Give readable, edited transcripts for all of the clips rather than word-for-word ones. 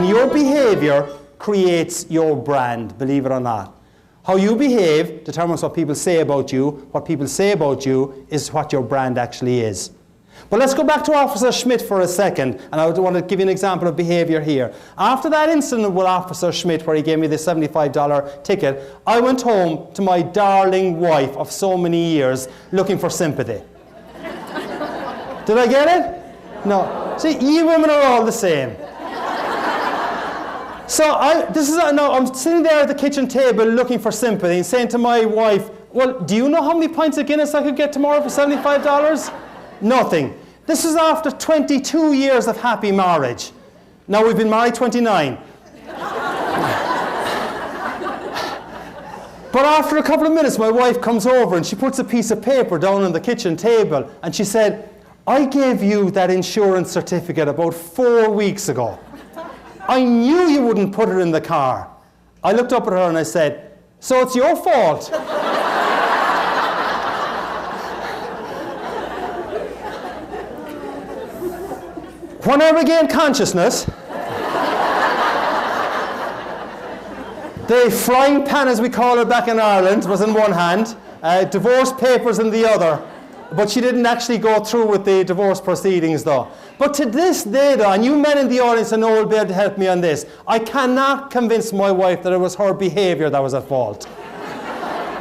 Your behavior creates your brand, believe it or not. How you behave determines what people say about you. What people say about you is what your brand actually is. But let's go back to Officer Schmidt for a second, and I want to give you an example of behavior here. After that incident with Officer Schmidt where he gave me the $75 ticket, I went home to my darling wife of so many years looking for sympathy. Did I get it? No. See, you women are all the same. So I'm sitting there at the kitchen table looking for sympathy and saying to my wife, well, do you know how many pints of Guinness I could get tomorrow for $75? Nothing. This is after 22 years of happy marriage. Now we've been married 29. But after a couple of minutes, my wife comes over and she puts a piece of paper down on the kitchen table and she said, I gave you that insurance certificate about 4 weeks ago. I knew you wouldn't put it in the car. I looked up at her and I said, so it's your fault. When I regained consciousness, the frying pan, as we call it back in Ireland, was in one hand, divorce papers in the other. But she didn't actually go through with the divorce proceedings though. But to this day though, and you men in the audience I know will be able to help me on this, I cannot convince my wife that it was her behaviour that was at fault.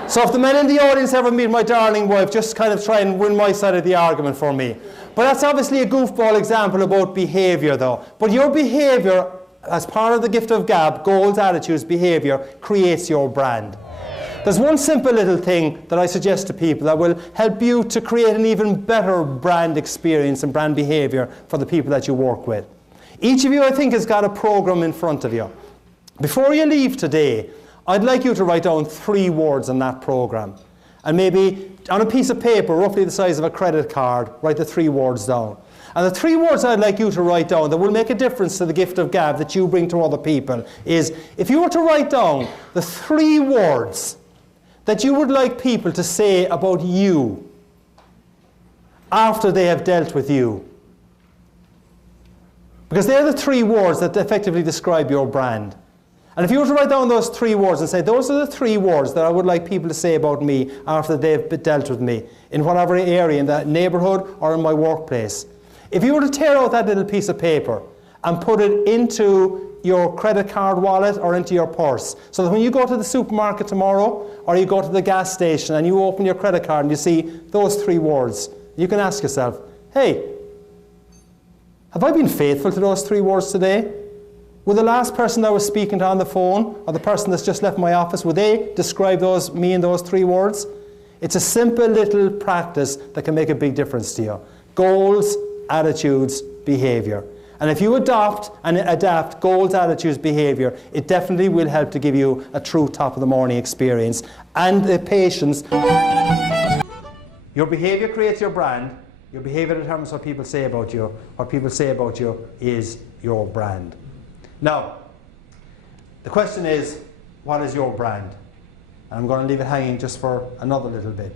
So if the men in the audience ever meet my darling wife, just kind of try and win my side of the argument for me. But that's obviously a goofball example about behaviour though. But your behaviour, as part of the gift of gab, goals, attitudes, behaviour, creates your brand. There's one simple little thing that I suggest to people that will help you to create an even better brand experience and brand behaviour for the people that you work with. Each of you, I think, has got a program in front of you. Before you leave today, I'd like you to write down 3 words on that program. And maybe on a piece of paper, roughly the size of a credit card, write the 3 words down. And the 3 words I'd like you to write down that will make a difference to the gift of gab that you bring to other people is, if you were to write down the 3 words that you would like people to say about you after they have dealt with you. Because they're the 3 words that effectively describe your brand. And if you were to write down those 3 words and say, those are the 3 words that I would like people to say about me after they've dealt with me, in whatever area, in that neighbourhood or in my workplace. If you were to tear out that little piece of paper and put it into your credit card wallet or into your purse, so that when you go to the supermarket tomorrow or you go to the gas station and you open your credit card and you see those 3 words, you can ask yourself, hey, have I been faithful to those 3 words today? Will the last person I was speaking to on the phone or the person that's just left my office, will they describe me in those 3 words? It's a simple little practice that can make a big difference to you. Goals, attitudes, behaviour. And if you adopt and adapt goals, attitudes, behaviour, it definitely will help to give you a true top of the morning experience. And the patience. Your behaviour creates your brand. Your behaviour determines what people say about you. What people say about you is your brand. Now, the question is, what is your brand? And I'm going to leave it hanging just for another little bit.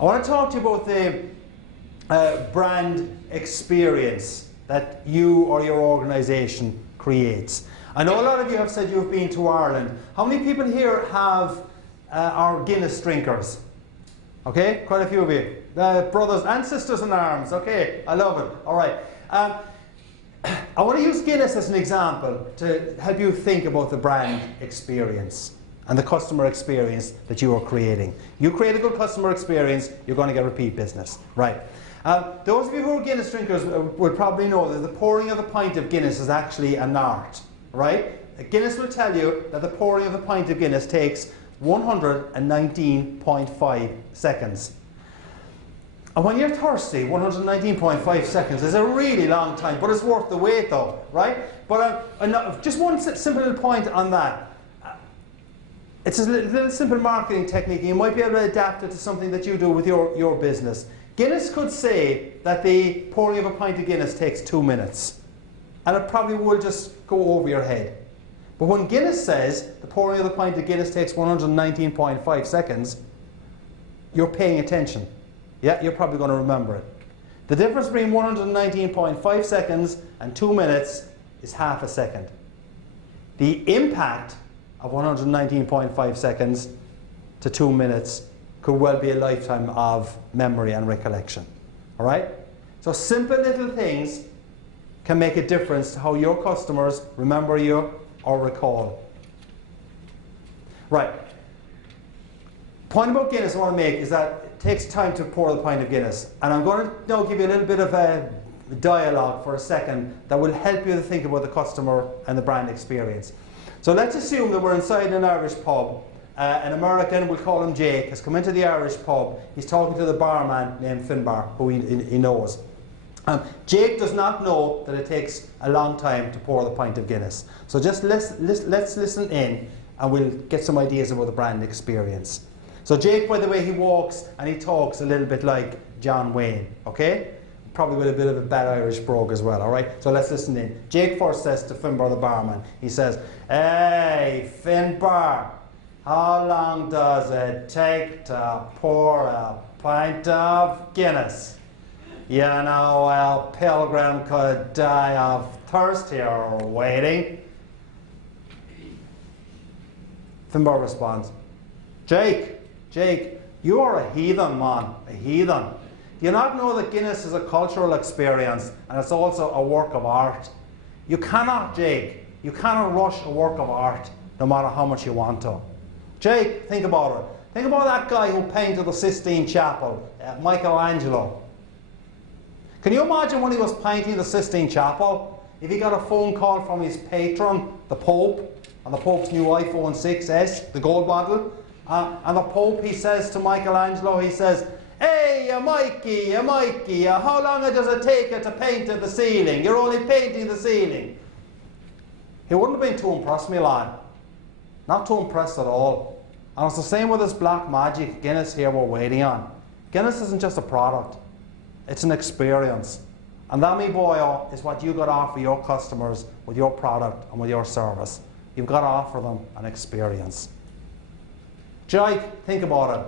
I want to talk to you about the brand experience that you or your organisation creates. I know a lot of you have said you've been to Ireland. How many people here are Guinness drinkers? Okay, quite a few of you. Brothers and sisters in arms. Okay, I love it. All right. I want to use Guinness as an example to help you think about the brand experience and the customer experience that you are creating. You create a good customer experience, you're going to get repeat business. Right. Those of you who are Guinness drinkers will probably know that the pouring of a pint of Guinness is actually an art, right? Guinness will tell you that the pouring of a pint of Guinness takes 119.5 seconds. And when you're thirsty, 119.5 seconds is a really long time, but it's worth the wait though, right? But just one simple point on that. It's a little simple marketing technique, and you might be able to adapt it to something that you do with your business. Guinness could say that the pouring of a pint of Guinness takes 2 minutes, and it probably will just go over your head. But when Guinness says the pouring of the pint of Guinness takes 119.5 seconds, you're paying attention. Yeah, you're probably going to remember it. The difference between 119.5 seconds and 2 minutes is half a second. the impact of 119.5 seconds to 2 minutes could well be a lifetime of memory and recollection. All right? So simple little things can make a difference to how your customers remember you or recall. Right. Point about Guinness I want to make is that it takes time to pour the pint of Guinness. And I'm going to now give you a little bit of a dialogue for a second that will help you to think about the customer and the brand experience. So let's assume that we're inside an Irish pub. An American, we'll call him Jake, has come into the Irish pub. He's talking to the barman named Finbar, who he knows. Jake does not know that it takes a long time to pour the pint of Guinness. So just let's listen in and we'll get some ideas about the brand experience. So Jake, by the way, he walks and he talks a little bit like John Wayne, okay? Probably with a bit of a bad Irish brogue as well, all right? So let's listen in. Jake first says to Finbar the barman, he says, "Hey, Finbar, how long does it take to pour a pint of Guinness? You know, a pilgrim could die of thirst here waiting." Finbar responds, Jake, you are a heathen, man, a heathen. Do you not know that Guinness is a cultural experience and it's also a work of art? You cannot, Jake, you cannot rush a work of art no matter how much you want to. Jake, think about it. Think about that guy who painted the Sistine Chapel, Michelangelo. Can you imagine when he was painting the Sistine Chapel, if he got a phone call from his patron, the Pope, and the Pope's new iPhone 6S, the gold model, and the Pope, he says to Michelangelo, he says, "Hey, Mikey, how long does it take you to paint the ceiling? You're only painting the ceiling." He wouldn't have been too impressed, me lad. Not too impressed at all. And it's the same with this black magic Guinness here we're waiting on. Guinness isn't just a product, it's an experience. And that, me boy, is what you got to offer your customers with your product and with your service. You've got to offer them an experience. Jake, think about it.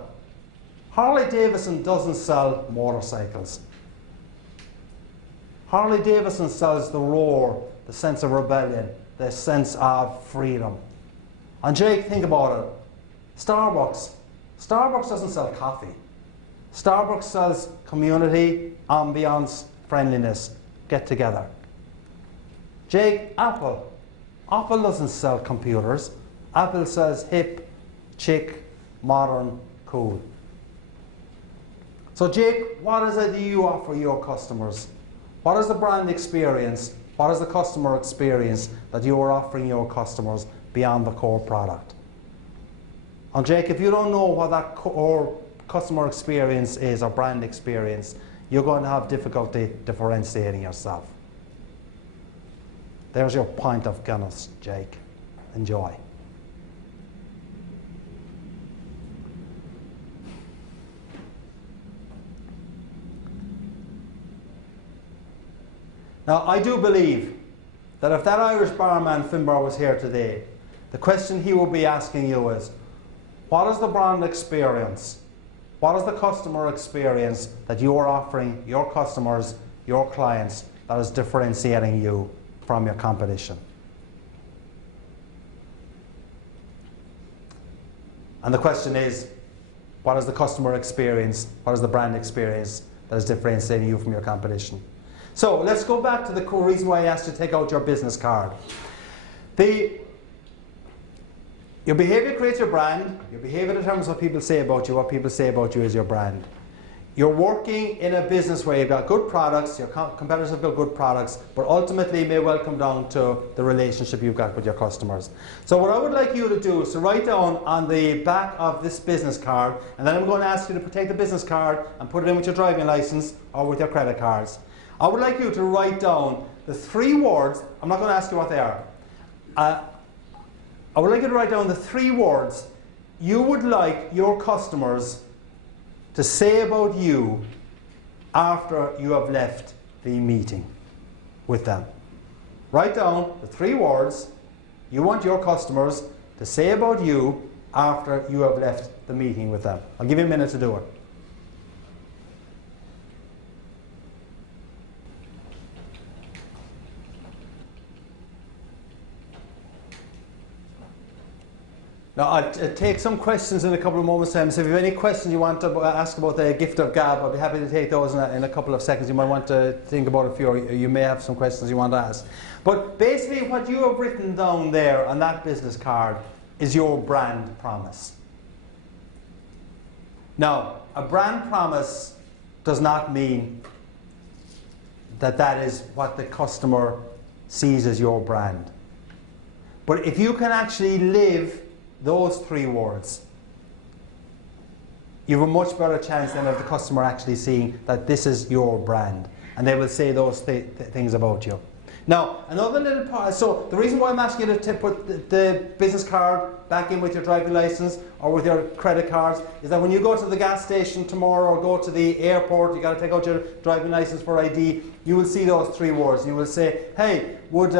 Harley Davidson doesn't sell motorcycles. Harley Davidson sells the roar, the sense of rebellion, the sense of freedom. And Jake, think about it. Starbucks doesn't sell coffee. Starbucks sells community, ambience, friendliness, get together. Jake, Apple doesn't sell computers. Apple sells hip, chic, modern, cool. So Jake, what is it you offer your customers? What is the brand experience? What is the customer experience that you are offering your customers beyond the core product? And Jake, if you don't know what that core customer experience is or brand experience, you're going to have difficulty differentiating yourself. There's your pint of Guinness, Jake. Enjoy. Now, I do believe that if that Irish barman Finbar was here today, the question he will be asking you is, what is the brand experience? What is the customer experience that you are offering your customers, your clients, that is differentiating you from your competition? And the question is, what is the customer experience? What is the brand experience that is differentiating you from your competition? So let's go back to the core reason why I asked you to take out your business card. Your behavior creates your brand. Your behavior determines what people say about you. What people say about you is your brand. You're working in a business where you've got good products, your competitors have got good products, but ultimately it may well come down to the relationship you've got with your customers. So what I would like you to do is to write down on the back of this business card, and then I'm going to ask you to take the business card and put it in with your driving license or with your credit cards. I would like you to write down the 3 words. I'm not going to ask you what they are. I would like you to write down the 3 words you would like your customers to say about you after you have left the meeting with them. Write down the 3 words you want your customers to say about you after you have left the meeting with them. I'll give you a minute to do it. Now, I'll take some questions in a couple of moments' time. So if you have any questions you want to ask about the gift of gab, I'll be happy to take those in a couple of seconds. You might want to think about a few, or you may have some questions you want to ask. But basically what you have written down there on that business card is your brand promise. Now, a brand promise does not mean that that is what the customer sees as your brand. But if you can actually live those 3 words, you have a much better chance than of the customer actually seeing that this is your brand, and they will say those things about you. Now, another little part, so the reason why I'm asking you to put the business card back in with your driving license or with your credit cards is that when you go to the gas station tomorrow or go to the airport, you got to take out your driving license for ID, you will see those 3 words. You will say, hey, would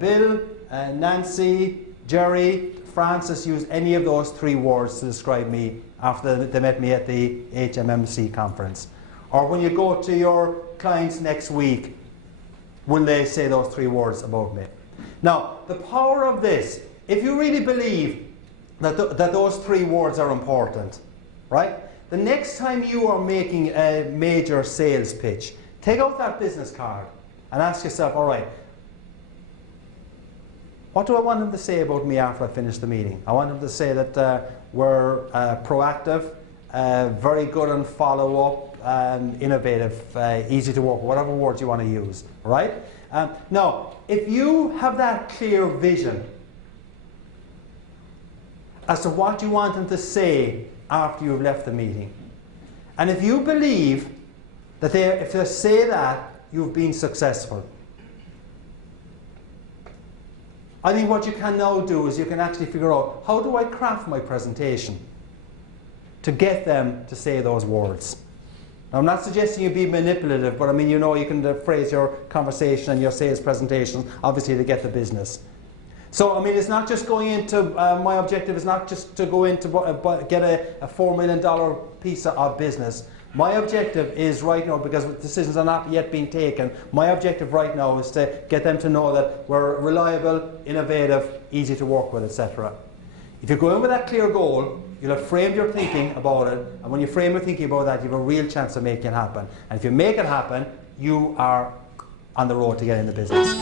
Bill, Nancy, Jerry, Francis use any of those 3 words to describe me after they met me at the HMMC conference? Or when you go to your clients next week, will they say those 3 words about me? Now, the power of this, if you really believe that those 3 words are important, right? The next time you are making a major sales pitch, take out that business card and ask yourself, all right, what do I want them to say about me after I finish the meeting? I want them to say that we're proactive, very good on follow-up, innovative, easy to work with, whatever words you want to use, right? Now, if you have that clear vision as to what you want them to say after you've left the meeting, and if you believe that if they say that, you've been successful, I think what you can now do is you can actually figure out, how do I craft my presentation to get them to say those words? Now, I'm not suggesting you be manipulative, but I mean, you know, you can phrase your conversation and your sales presentations, obviously, to get the business. So, I mean, it's not just going into, my objective is not just to go into get a $4 million piece of business. My objective is right now, because decisions are not yet being taken, my objective right now is to get them to know that we're reliable, innovative, easy to work with, etc. If you go in with that clear goal, you'll have framed your thinking about it, and when you frame your thinking about that, you have a real chance of making it happen. And if you make it happen, you are on the road to getting the business.